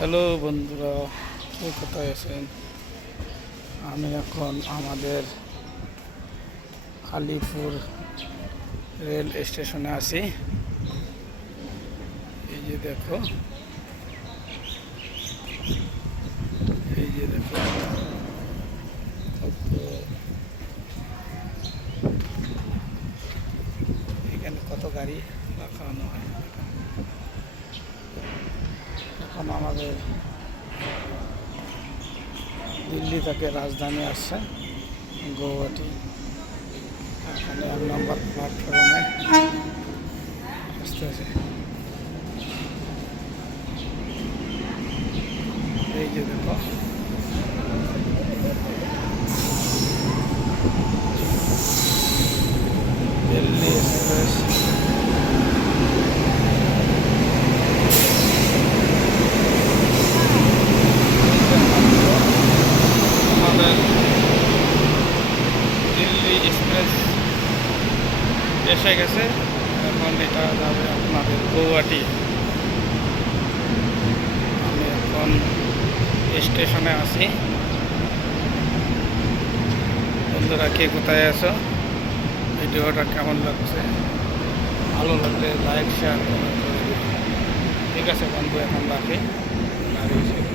Hello বন্ধুরা, কে কোথায় আছেন? আমি এখন আমাদের আলিপুর রেল স্টেশনে আছি। এই যে দেখো, এখানে কত গাড়ি রাখানো হয়। এখন আমাদের দিল্লি থেকে রাজধানী আসছে গৌহাটি। এখানে 1 নম্বর প্ল্যাটফর্মে আসতেছে। এই যে দেখো, দিল্লি এক্সপ্রেস। আমাদের দিল্লি এক্সপ্রেস এসে গেছে। এখন এটা যাবে আপনাদের গৌহাটি। আমি এখন স্টেশনে আছি। বন্ধুরা, কে কোথায় আছো? ভিডিওটা কেমন লাগছে? ভালো লাগলে লাইক শেয়ার কমেন্ট করে দিন। ঠিক আছে বন্ধু, এখন রাখি।